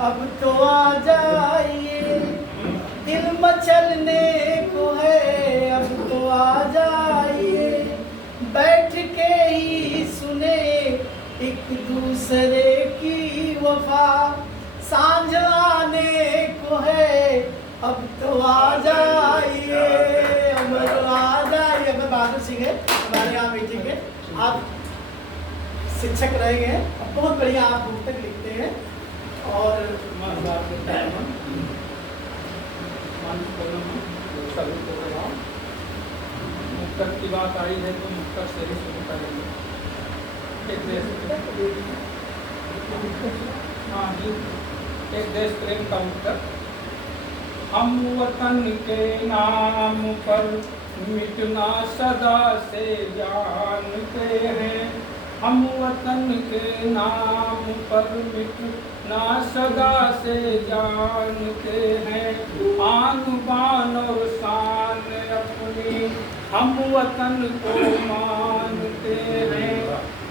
अब तो आ जाइए, दिल मचलने को है, अब तो आ जाइए, बैठ के ही सुने एक दूसरे की वफा, सांझ आने को है, अब तो आ जाइए, अब तो आ जाइए। अब बहादुर सिंह है हमारे यहाँ बैठेंगे, आप शिक्षक रहे हैं, बहुत बढ़िया आप बुक तक लिखते हैं और मुक्तक की बात आई है तो मुक्तक से ही शुरू करेंगे। एक देश प्रेम का मुक्तक। हम वतन के नाम पर मिटना सदा से जानते हैं, हम वतन के नाम पर मिटना सदा से जानते हैं, आन बान और शान अपनी हम वतन को मानते हैं,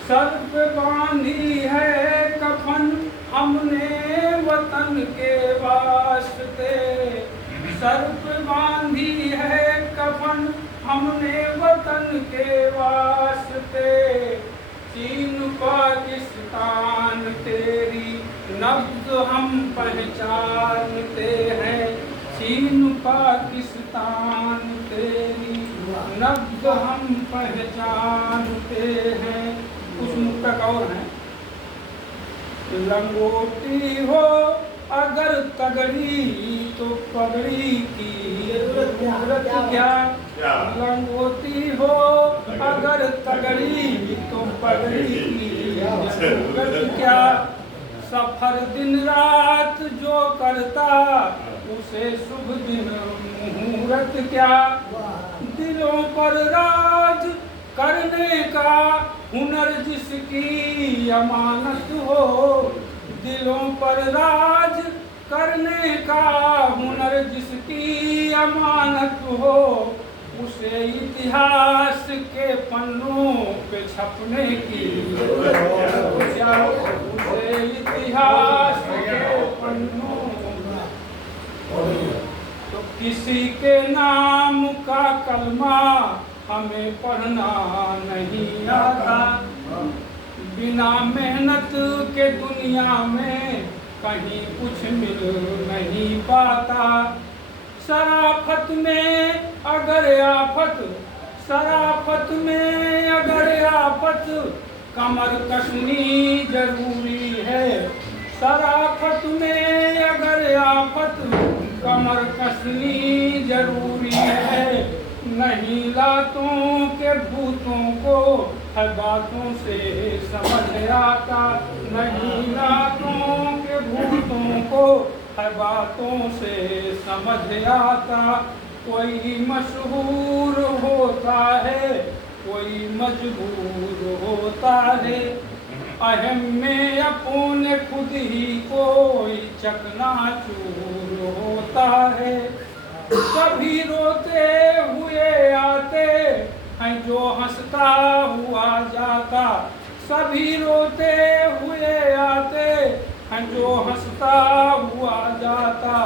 सर पे बांधी है कफन हमने वतन के वास्ते, सर पे बांधी है कफन हमने वतन के वास्ते, चीन पाकिस्तान तेरी नब्ज़ हम पहचानते हैं, चीन पाकिस्तान तेरी नब्ज़ हम पहचानते हैं। कुछ मुक्तक और हैं। लंगोटी हो अगर तगड़ी तो पगड़ी की जरूरत क्या, लंगोटी हो अगर तगड़ी तो पगड़ी की जरूरत क्या, सफर दिन रात जो करता उसे शुभ दिन मुहूर्त क्या, दिलों पर राज करने का हुनर जिसकी अमानत हो, दिलों पर राज करने का हुनर जिसकी अमानत हो, उसे इतिहास के पन्नों पे छपने की उसे इतिहास के पन्नों। तो किसी के नाम का कलमा हमें पढ़ना नहीं आता, बिना मेहनत के दुनिया में कहीं कुछ मिल नहीं पाता, शराफत में अगर आफत, शराफत में अगर आफत कमर कसनी जरूरी है, शराफत में अगर आफत कमर कसनी जरूरी है, नहीं लातों के भूतों को है बातों से समझ आता, नहीं लातों के भूतों को है बातों से समझ आता, कोई मशहूर होता है कोई मजबूर होता है, अहम में अपने खुद ही कोई चकनाचूर होता है, कभी रोते हुए आते हैं जो हंसता हुआ जाता, सभी रोते हुए आते हैं जो हंसता हुआ जाता,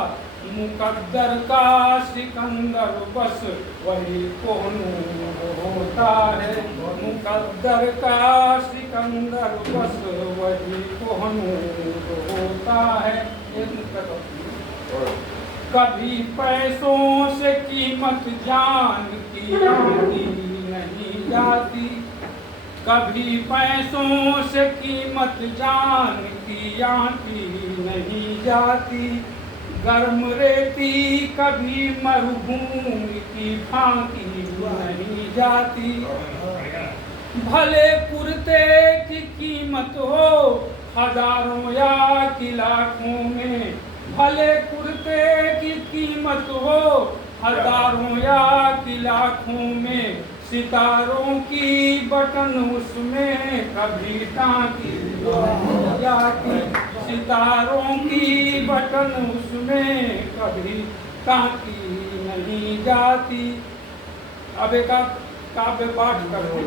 मुकद्दर का सिकंदर बस वही कोहनूर होता है, मुकद्दर का सिकंदर बस वही कोहनूर होता है। कभी पैसों से कीमत जान की आती नहीं जाती, कभी पैसों से कीमत जान की आती नहीं जाती, गर्म रेती कभी मरुभूमि की फांकी नहीं जाती, भले कुर्ते की कीमत हो हजारों या कि लाखों में, भले कुर्ते की कीमत हो हजारों या कि लाखों में, सितारों की बटन उसमें कभी टाँकी नहीं जाती, सितारों की बटन उसमें कभी टाँकी नहीं जाती। अब एक काव्य पाठ करो,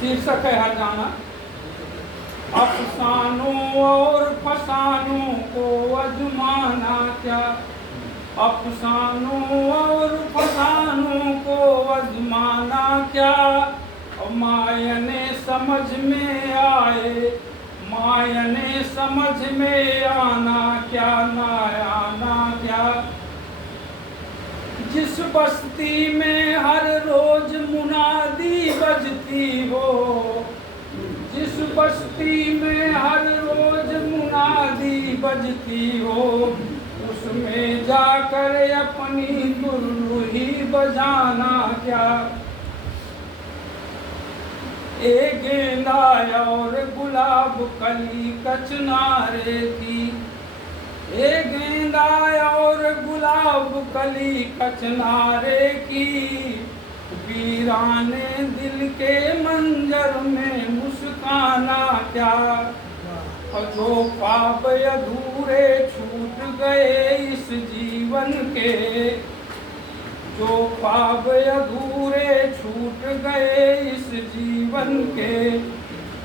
शीर्षक है हर गाना। अफसानों और फसानों को अजमाना क्या, अफसानों और फसानों को अजमाना क्या। मायने समझ में आए, मायने समझ में आना क्या, ना आना क्या। जिस बस्ती में हर रोज मुनादी बजती हो, जिस बस्ती में हर रोज मुनादी बजती हो, उसमें जाकर अपनी दुर्लुही बजाना क्या। एक गेंदा और गुलाब कली कचनारे की, एक गेंदा और गुलाब कली कचनारे की। वीराने दिल के मंजर में मुस्काना क्या, और जो ख्वाब अधूरे छूट गए इस जीवन के, जो ख्वाब अधूरे छूट गए इस जीवन के।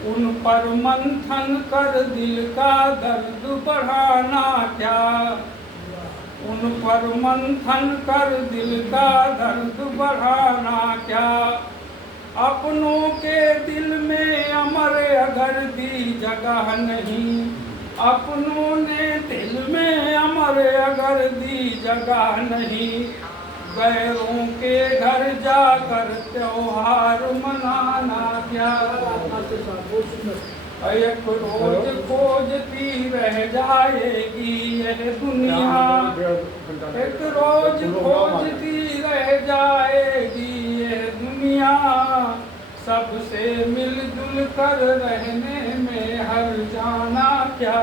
उन पर मंथन कर दिल का दर्द बढ़ाना क्या, उन पर मंथन कर दिल का दर्द बढ़ाना क्या। अपनों के दिल में अमर अगर दी जगह नहीं, अपनों ने दिल में अमर अगर दी जगह नहीं। गैरों के घर जाकर त्योहार मनाना क्या। एक रोज खोजती रह जाएगी यह दुनिया, एक रोज खोजती रह जाएगी यह दुनिया। सबसे मिलजुल कर रहने में हर जाना क्या।